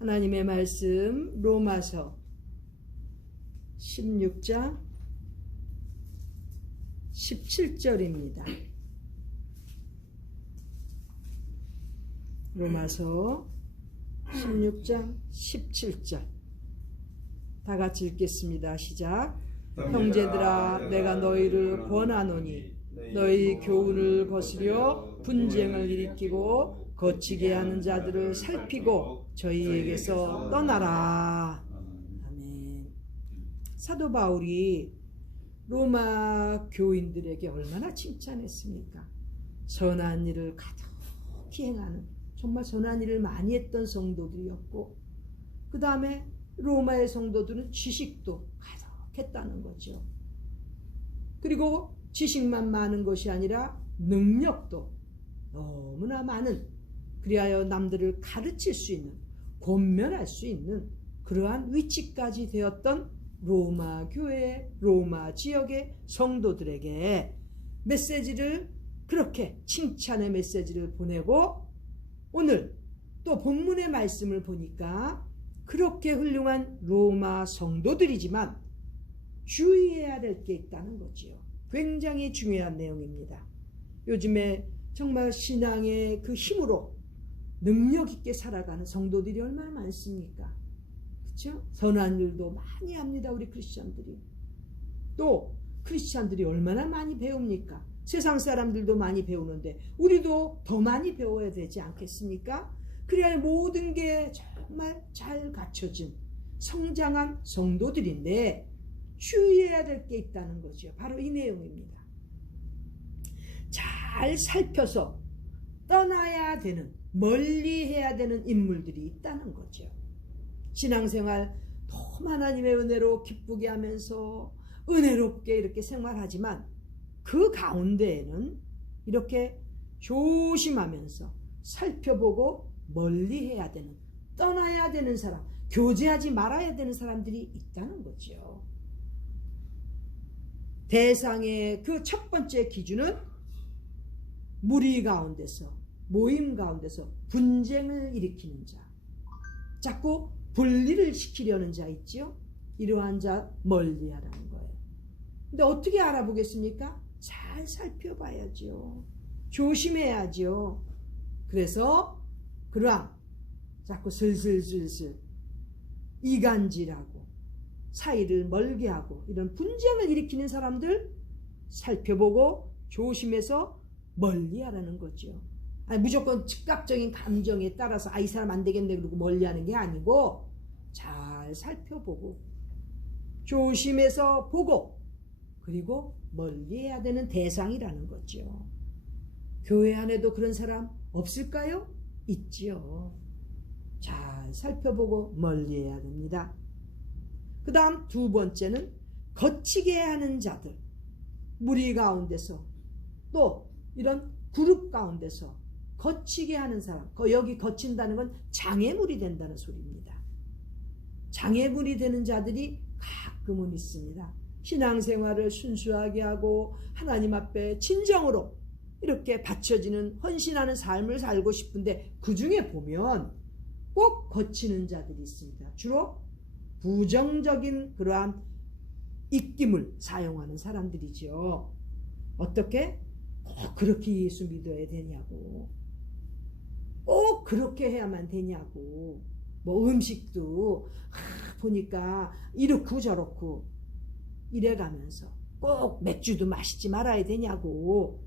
하나님의 말씀 로마서 16장 17절입니다. 로마서 16장 17절 다 같이 읽겠습니다. 시작. 형제들아 내가 너희를 권하노니 너희 교훈을 거스려 분쟁을 일으키고 거치게 하는 자들을 살피고 저희에게서 떠나라. 아멘. 사도 바울이 로마 교인들에게 얼마나 칭찬했습니까? 선한 일을 가득히 행하는, 정말 선한 일을 많이 했던 성도들이었고, 그 다음에 로마의 성도들은 지식도 가득했다는 거죠. 그리고 지식만 많은 것이 아니라 능력도 너무나 많은, 그리하여 남들을 가르칠 수 있는, 권면할 수 있는 그러한 위치까지 되었던 로마 교회, 로마 지역의 성도들에게 메시지를, 그렇게 칭찬의 메시지를 보내고, 오늘 또 본문의 말씀을 보니까 그렇게 훌륭한 로마 성도들이지만 주의해야 될 게 있다는 거지요. 굉장히 중요한 내용입니다. 요즘에 정말 신앙의 그 힘으로 능력 있게 살아가는 성도들이 얼마나 많습니까? 그렇죠? 선한 일도 많이 합니다. 우리 크리스찬들이. 또 크리스찬들이 얼마나 많이 배웁니까? 세상 사람들도 많이 배우는데 우리도 더 많이 배워야 되지 않겠습니까? 그래야 모든 게 정말 잘 갖춰진 성장한 성도들인데 주의해야 될 게 있다는 거죠. 바로 이 내용입니다. 잘 살펴서 떠나야 되는, 멀리 해야 되는 인물들이 있다는 거죠. 신앙생활 너무 하나님의 은혜로 기쁘게 하면서 은혜롭게 이렇게 생활하지만 그 가운데에는 이렇게 조심하면서 살펴보고 멀리 해야 되는, 떠나야 되는 사람, 교제하지 말아야 되는 사람들이 있다는 거죠. 대상의 그 첫 번째 기준은 무리 가운데서, 모임 가운데서 분쟁을 일으키는 자, 자꾸 분리를 시키려는 자 있지요. 이러한 자 멀리 하라는 거예요. 근데 어떻게 알아보겠습니까? 잘 살펴봐야죠. 조심해야죠. 그래서 그러한 자꾸 슬슬슬슬 이간질하고 사이를 멀게 하고 이런 분쟁을 일으키는 사람들 살펴보고 조심해서 멀리 하라는 거죠. 아니, 무조건 즉각적인 감정에 따라서 이 사람 안 되겠네 그러고 멀리 하는 게 아니고 잘 살펴보고 조심해서 보고 그리고 멀리 해야 되는 대상이라는 거죠. 교회 안에도 그런 사람 없을까요? 있지요. 잘 살펴보고 멀리 해야 됩니다. 그 다음 두 번째는 거치게 하는 자들, 무리 가운데서 또 이런 그룹 가운데서 거치게 하는 사람, 여기 거친다는 건 장애물이 된다는 소리입니다. 장애물이 되는 자들이 가끔은 있습니다. 신앙생활을 순수하게 하고 하나님 앞에 진정으로 이렇게 바쳐지는 헌신하는 삶을 살고 싶은데 그 중에 보면 꼭 거치는 자들이 있습니다. 주로 부정적인 그러한 입김을 사용하는 사람들이죠. 어떻게? 꼭 그렇게 예수 믿어야 되냐고, 꼭 그렇게 해야만 되냐고, 뭐 음식도 보니까 이렇고 저렇고 이래가면서 꼭 맥주도 마시지 말아야 되냐고,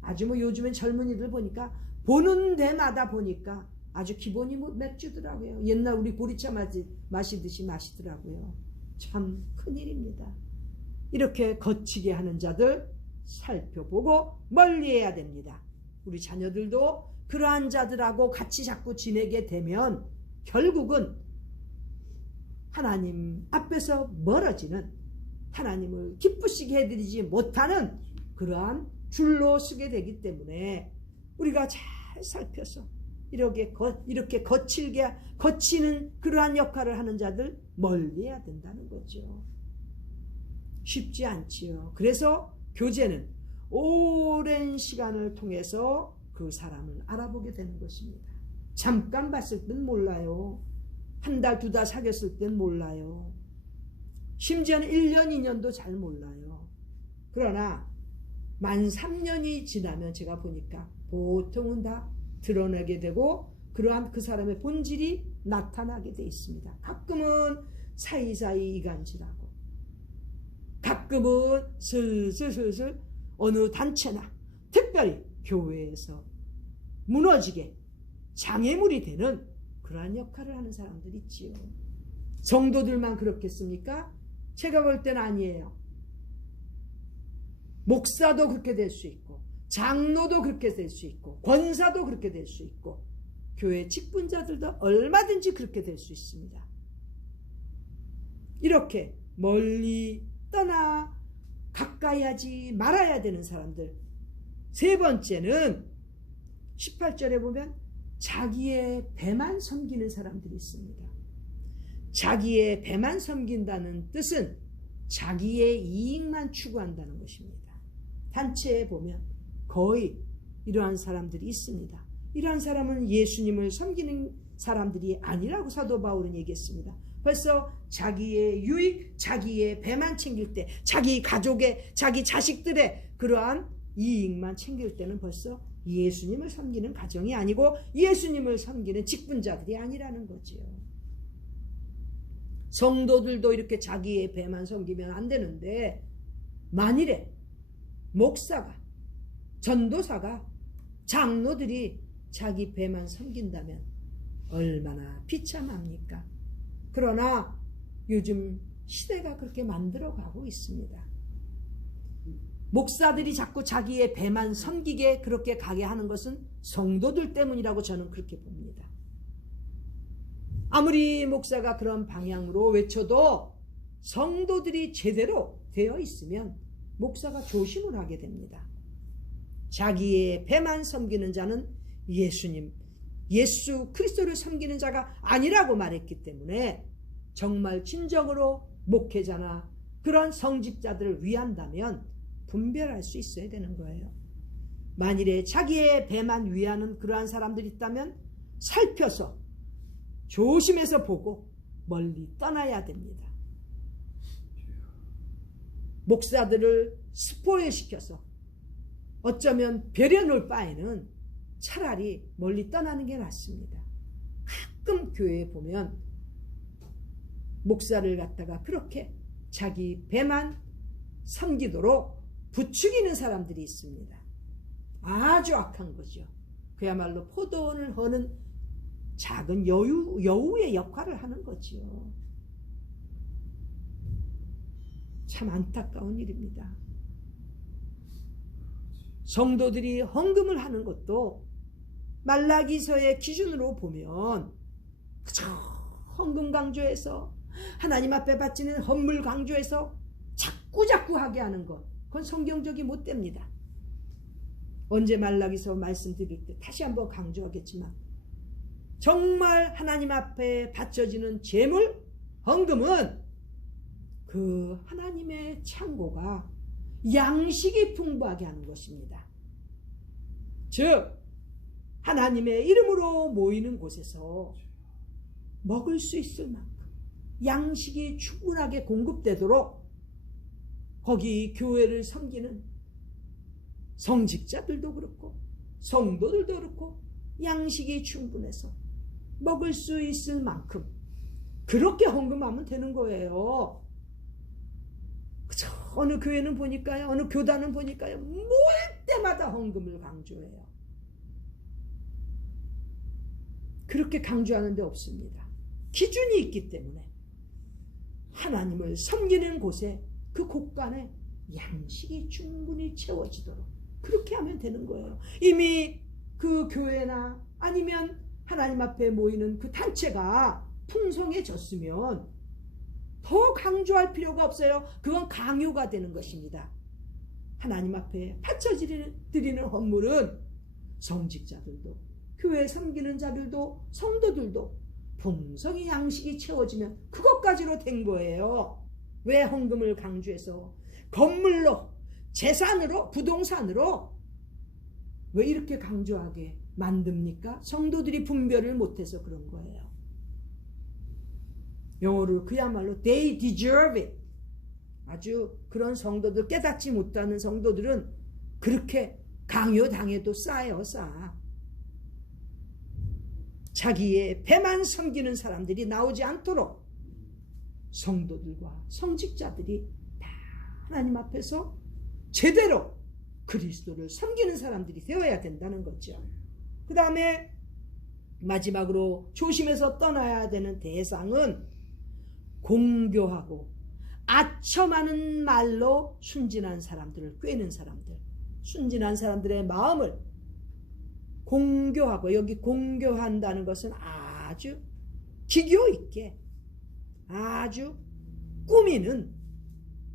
아주 뭐 요즘엔 젊은이들 보니까 보는 데마다 보니까 아주 기본이 뭐 맥주더라고요. 옛날 우리 보리차 마시듯이 마시더라고요. 참 큰일입니다. 이렇게 거치게 하는 자들 살펴보고 멀리해야 됩니다. 우리 자녀들도 그러한 자들하고 같이 자꾸 지내게 되면 결국은 하나님 앞에서 멀어지는, 하나님을 기쁘시게 해드리지 못하는 그러한 줄로 서게 되기 때문에 우리가 잘 살펴서 이렇게 거치는 그러한 역할을 하는 자들 멀리해야 된다는 거죠. 쉽지 않지요. 그래서 교제는 오랜 시간을 통해서 그 사람을 알아보게 되는 것입니다. 잠깐 봤을 땐 몰라요. 한 달, 두 달 사귀었을 땐 몰라요. 심지어는 1년, 2년도 잘 몰라요. 그러나 만 3년이 지나면 제가 보니까 보통은 다 드러내게 되고 그러한 그 사람의 본질이 나타나게 돼 있습니다. 가끔은 사이사이 이간질하고, 가끔은 슬슬 어느 단체나 특별히 교회에서 무너지게 장애물이 되는 그러한 역할을 하는 사람들이 있지요. 성도들만 그렇겠습니까? 제가 볼 때는 아니에요. 목사도 그렇게 될 수 있고, 장로도 그렇게 될 수 있고, 권사도 그렇게 될 수 있고, 교회 직분자들도 얼마든지 그렇게 될 수 있습니다. 이렇게 멀리 떠나 가까이 하지 말아야 되는 사람들. 세 번째는 18절에 보면 자기의 배만 섬기는 사람들이 있습니다. 자기의 배만 섬긴다는 뜻은 자기의 이익만 추구한다는 것입니다. 단체에 보면 거의 이러한 사람들이 있습니다. 이러한 사람은 예수님을 섬기는 사람들이 아니라고 사도 바울은 얘기했습니다. 벌써 자기의 유익, 자기의 배만 챙길 때, 자기 가족의, 자기 자식들의 그러한 이익만 챙길 때는 벌써 예수님을 섬기는 가정이 아니고 예수님을 섬기는 직분자들이 아니라는 거지요. 성도들도 이렇게 자기의 배만 섬기면 안 되는데, 만일에 목사가, 전도사가, 장로들이 자기 배만 섬긴다면 얼마나 비참합니까? 그러나 요즘 시대가 그렇게 만들어가고 있습니다. 목사들이 자꾸 자기의 배만 섬기게 그렇게 가게 하는 것은 성도들 때문이라고 저는 그렇게 봅니다. 아무리 목사가 그런 방향으로 외쳐도 성도들이 제대로 되어 있으면 목사가 조심을 하게 됩니다. 자기의 배만 섬기는 자는 예수님, 예수 그리스도를 섬기는 자가 아니라고 말했기 때문에 정말 진정으로 목회자나 그런 성직자들을 위한다면 분별할 수 있어야 되는 거예요. 만일에 자기의 배만 위하는 그러한 사람들이 있다면 살펴서 조심해서 보고 멀리 떠나야 됩니다. 목사들을 스포일시켜서 어쩌면 배려놓을 바에는 차라리 멀리 떠나는 게 낫습니다. 가끔 교회에 보면 목사를 갖다가 그렇게 자기 배만 섬기도록 부추기는 사람들이 있습니다. 아주 악한 거죠. 그야말로 포도원을 허는 작은 여우의 역할을 하는 거지요. 참 안타까운 일입니다. 성도들이 헌금을 하는 것도 말라기서의 기준으로 보면 그저 헌금 강조해서 하나님 앞에 바치는 헌물 강조해서 자꾸 하게 하는 것, 그건 성경적이 못 됩니다. 언제 말라기서 말씀드릴 때 다시 한번 강조하겠지만 정말 하나님 앞에 바쳐지는 제물, 헌금은 그 하나님의 창고가 양식이 풍부하게 하는 것입니다. 즉 하나님의 이름으로 모이는 곳에서 먹을 수 있을 만큼 양식이 충분하게 공급되도록 거기 교회를 섬기는 성직자들도 그렇고 성도들도 그렇고 양식이 충분해서 먹을 수 있을 만큼 그렇게 헌금하면 되는 거예요. 그쵸? 어느 교회는 보니까요, 어느 교단은 보니까요, 모일 때마다 헌금을 강조해요. 그렇게 강조하는 데 없습니다. 기준이 있기 때문에 하나님을 섬기는 곳에 그 곳간에 양식이 충분히 채워지도록 그렇게 하면 되는 거예요. 이미 그 교회나 아니면 하나님 앞에 모이는 그 단체가 풍성해졌으면 더 강조할 필요가 없어요. 그건 강요가 되는 것입니다. 하나님 앞에 바쳐드리는 헌물은 성직자들도 교회 섬기는 자들도 성도들도 풍성히 양식이 채워지면 그것까지로 된 거예요. 왜 헌금을 강조해서 건물로, 재산으로, 부동산으로 왜 이렇게 강조하게 만듭니까? 성도들이 분별을 못해서 그런 거예요. 영어로 그야말로 they deserve it. 아주 그런 성도들, 깨닫지 못하는 성도들은 그렇게 강요당해도 싸요, 싸. 자기의 배만 섬기는 사람들이 나오지 않도록 성도들과 성직자들이 다 하나님 앞에서 제대로 그리스도를 섬기는 사람들이 되어야 된다는 거죠. 그 다음에 마지막으로 조심해서 떠나야 되는 대상은 공교하고 아첨하는 말로 순진한 사람들을 꿰는 사람들, 순진한 사람들의 마음을 공교하고, 여기 공교한다는 것은 아주 기교 있게 아주 꾸미는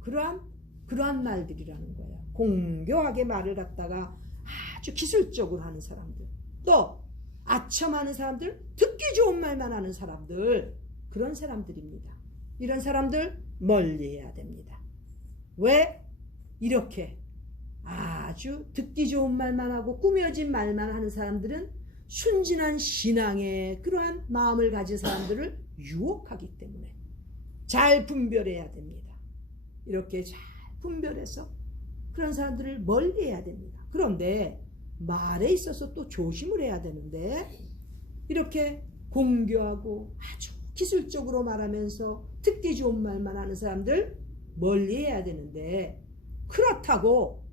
그러한 말들이라는 거예요. 공교하게 말을 갖다가 아주 기술적으로 하는 사람들, 또 아첨하는 사람들, 듣기 좋은 말만 하는 사람들, 그런 사람들입니다. 이런 사람들 멀리해야 됩니다. 왜? 이렇게 아주 듣기 좋은 말만 하고 꾸며진 말만 하는 사람들은 순진한 신앙의 그러한 마음을 가진 사람들을 유혹하기 때문에 잘 분별해야 됩니다. 이렇게 잘 분별해서 그런 사람들을 멀리해야 됩니다. 그런데 말에 있어서 또 조심을 해야 되는데, 이렇게 공교하고 아주 기술적으로 말하면서 듣기 좋은 말만 하는 사람들 멀리해야 되는데, 그렇다고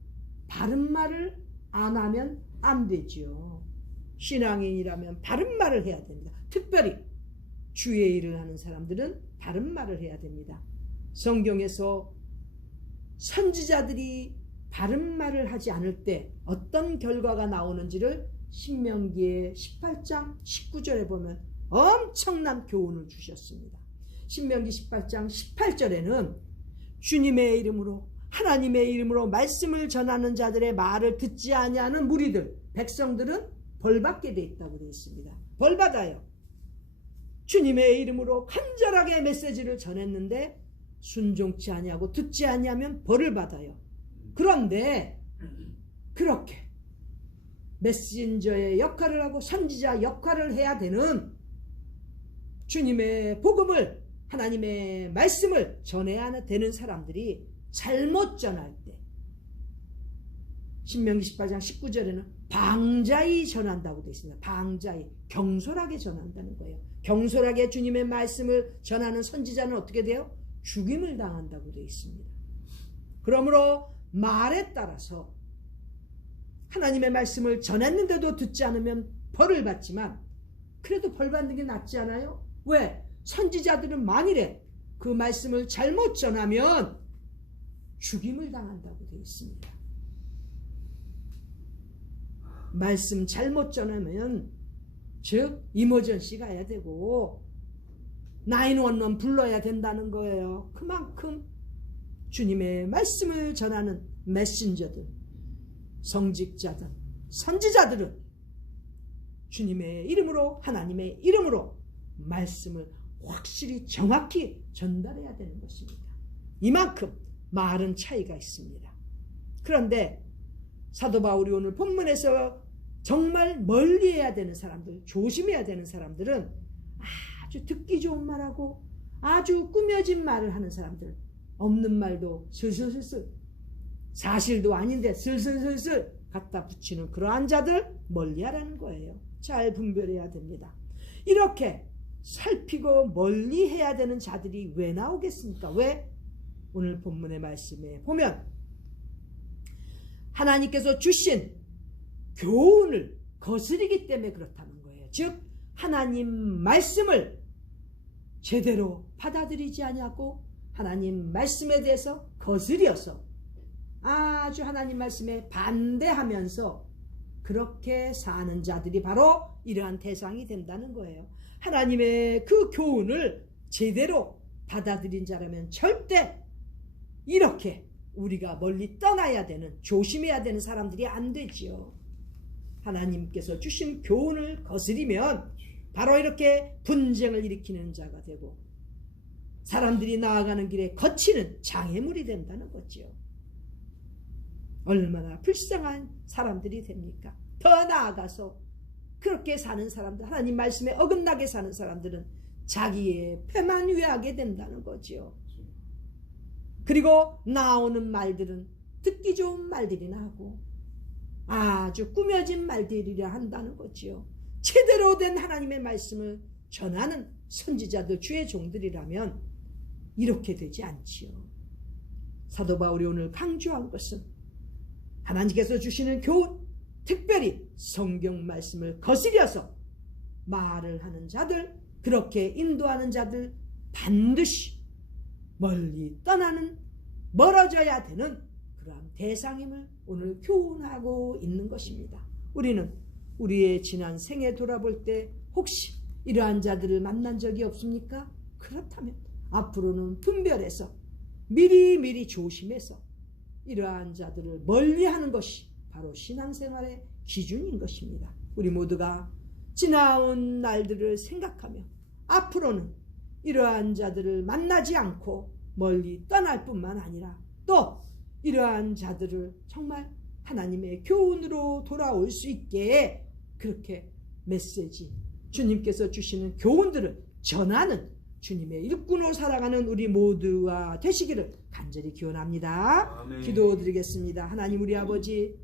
바른 말을 안 하면 안 되죠. 신앙인이라면 바른 말을 해야 됩니다. 특별히 주의 일을 하는 사람들은 바른 말을 해야 됩니다. 성경에서 선지자들이 바른 말을 하지 않을 때 어떤 결과가 나오는지를 신명기의 18장 19절에 보면 엄청난 교훈을 주셨습니다. 신명기 18장 18절에는 주님의 이름으로, 하나님의 이름으로 말씀을 전하는 자들의 말을 듣지 아니하는 무리들, 백성들은 벌받게 돼 있다고 되어 있습니다. 벌받아요. 주님의 이름으로 간절하게 메시지를 전했는데 순종치 아니하고 듣지 아니하면 벌을 받아요. 그런데 그렇게 메신저의 역할을 하고 선지자 역할을 해야 되는, 주님의 복음을, 하나님의 말씀을 전해야 되는 사람들이 잘못 전할 때, 신명기 18장 19절에는 방자히 전한다고 되어 있습니다. 방자히, 경솔하게 전한다는 거예요. 경솔하게 주님의 말씀을 전하는 선지자는 어떻게 돼요? 죽임을 당한다고 되어 있습니다. 그러므로 말에 따라서 하나님의 말씀을 전했는데도 듣지 않으면 벌을 받지만, 그래도 벌 받는 게 낫지 않아요? 왜? 선지자들은 만일에 그 말씀을 잘못 전하면 죽임을 당한다고 되어 있습니다. 말씀 잘못 전하면, 즉 이머전시 가야 되고 911 불러야 된다는 거예요. 그만큼 주님의 말씀을 전하는 메신저들, 성직자들, 선지자들은 주님의 이름으로, 하나님의 이름으로 말씀을 확실히 정확히 전달해야 되는 것입니다. 이만큼 말은 차이가 있습니다. 그런데 사도 바울이 오늘 본문에서 정말 멀리해야 되는 사람들, 조심해야 되는 사람들은 아주 듣기 좋은 말하고 아주 꾸며진 말을 하는 사람들, 없는 말도 슬슬슬슬, 사실도 아닌데 슬슬슬슬 갖다 붙이는 그러한 자들 멀리하라는 거예요. 잘 분별해야 됩니다. 이렇게 살피고 멀리해야 되는 자들이 왜 나오겠습니까? 왜? 오늘 본문의 말씀에 보면 하나님께서 주신 교훈을 거스르기 때문에 그렇다는 거예요. 즉 하나님 말씀을 제대로 받아들이지 아니하고 하나님 말씀에 대해서 거스려서 아주 하나님 말씀에 반대하면서 그렇게 사는 자들이 바로 이러한 대상이 된다는 거예요. 하나님의 그 교훈을 제대로 받아들인 자라면 절대 이렇게 우리가 멀리 떠나야 되는, 조심해야 되는 사람들이 안 되지요. 하나님께서 주신 교훈을 거스리면 바로 이렇게 분쟁을 일으키는 자가 되고 사람들이 나아가는 길에 거치는 장애물이 된다는 거지요. 얼마나 불쌍한 사람들이 됩니까? 더 나아가서 그렇게 사는 사람들, 하나님 말씀에 어긋나게 사는 사람들은 자기의 패만 위하게 된다는 거지요. 그리고 나오는 말들은 듣기 좋은 말들이나 하고 아주 꾸며진 말들이라 한다는 거지요. 제대로 된 하나님의 말씀을 전하는 선지자들, 주의 종들이라면 이렇게 되지 않지요. 사도 바울이 오늘 강조한 것은 하나님께서 주시는 교훈, 특별히 성경 말씀을 거스려서 말을 하는 자들, 그렇게 인도하는 자들 반드시 멀리 떠나는, 멀어져야 되는 그러한 대상임을 오늘 교훈하고 있는 것입니다. 우리는 우리의 지난 생에 돌아볼 때 혹시 이러한 자들을 만난 적이 없습니까? 그렇다면 앞으로는 분별해서 미리미리 조심해서 이러한 자들을 멀리하는 것이 바로 신앙생활의 기준인 것입니다. 우리 모두가 지나온 날들을 생각하며 앞으로는 이러한 자들을 만나지 않고 멀리 떠날 뿐만 아니라 또 이러한 자들을 정말 하나님의 교훈으로 돌아올 수 있게 그렇게 메시지, 주님께서 주시는 교훈들을 전하는 주님의 일꾼으로 살아가는 우리 모두가 되시기를 간절히 기원합니다. 아멘. 기도드리겠습니다. 하나님, 우리 아버지,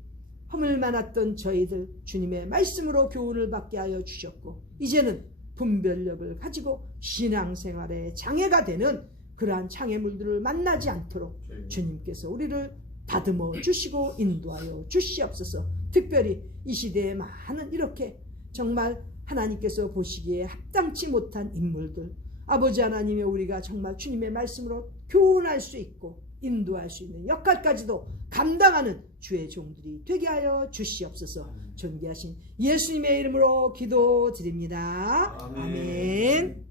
허물 많았던 저희들 주님의 말씀으로 교훈을 받게 하여 주셨고 이제는 분별력을 가지고 신앙생활에 장애가 되는 그러한 장애물들을 만나지 않도록 주님께서 우리를 다듬어 주시고 인도하여 주시옵소서. 특별히 이 시대에 많은 이렇게 정말 하나님께서 보시기에 합당치 못한 인물들, 아버지 하나님의 우리가 정말 주님의 말씀으로 교훈할 수 있고 인도할 수 있는 역할까지도 감당하는 주의 종들이 되게 하여 주시옵소서. 존귀하신 예수님의 이름으로 기도드립니다. 아멘.